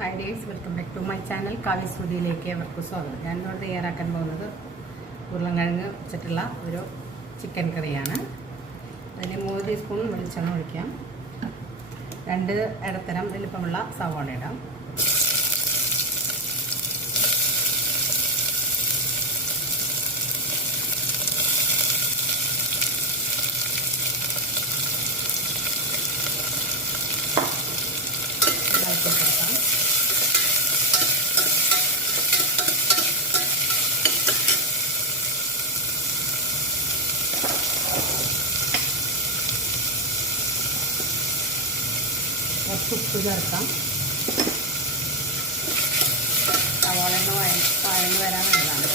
Hi days, welcome back to my channel. കാവ്യസ്തുതിയിലേക്ക് അവർക്ക് സ്വാഗതം. ഞാനിവിടെ തയ്യാറാക്കാൻ പോകുന്നത് ഉരുളൻകിഴങ്ങ് വെച്ചിട്ടുള്ള ഒരു ചിക്കൻ കറിയാണ്. അതിന് 3 ടീസ്പൂൺ വെളിച്ചെണ്ണ ഒഴിക്കാം. 2 ഇടത്തരം വലിപ്പമുള്ള സവാള ഇടാം. കുറച്ച് ഉപ്പ് ചേർക്കാം. സവാള വഴന്ന് വരാൻ നല്ലതാണ്.